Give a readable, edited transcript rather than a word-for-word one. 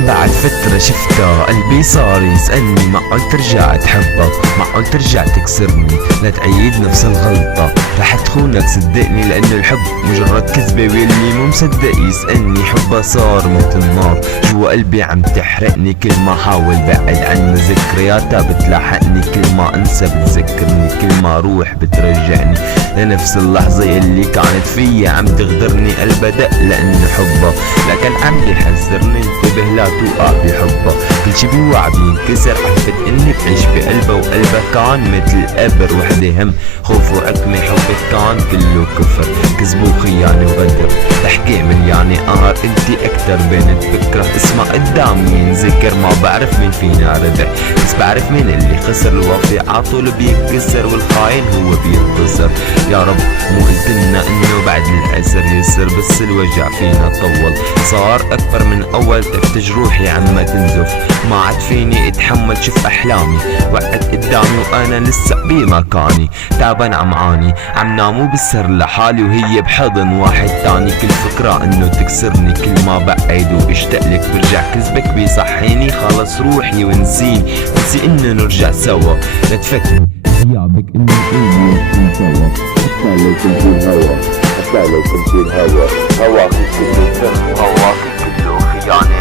من بعد فترة شفتها قلبي صار يسألني معقول ترجع تحبها، معقول ترجع تكسرني لا تعيد نفس الغلطة، رح تخونك صدقني لأن الحب مجرد كذبة، واللي مو مصدق يسألني حبها صار مثل النار جوا قلبي عم تحرقني، كل ما حاول بعد عنها ذكرياتها بتلاحقني، كل ما انسى بتذكرني، كل ما روح بترجعني لنفس اللحظة اللي كانت فيها عم تغدرني، قلبها دق لأنه حبها لكن عم بيحذرني انتبه لا توقع بحبها، كل شي بيوعى بينكسر، عرفت اني بعيش بقلبها وقلبها كان مثل قبر وحدة هم خوف وعتمة، حبك كان كله كفر كذب وخيانة وغدر، تحكي مليانة قهر انتي اكتر بنت بكره اسمها قدامي ينذكر، ما بعرف مين فينا ربح بس بعرف مين اللي خسر، الوفي عطول بيكسر والخاين هو بينتصر، يا رب مو قلتلنا انه بعد العسر يسر، بس الوجع فينا طول صار اكبر من اول، تفت جروحي عما تنزف، ما عاد فيني اتحمل شوف احلامي وقت قدامي وانا لسه بمكاني، تعبان عم عاني عم نامو بالسر لحالي وهي بحضن واحد تاني، كل فكرة انه تكسرني كل ما بعد واشتقلك برجع كذبك بيصحيني، خلص روحي ونسيني نسي انه نرجع سوا، لا تفكري غيابك انه قلبي سوا، حتى لو كنت الهوا، حتى لو كنت الهوا، هواك كله سر وهواك كله خيانة،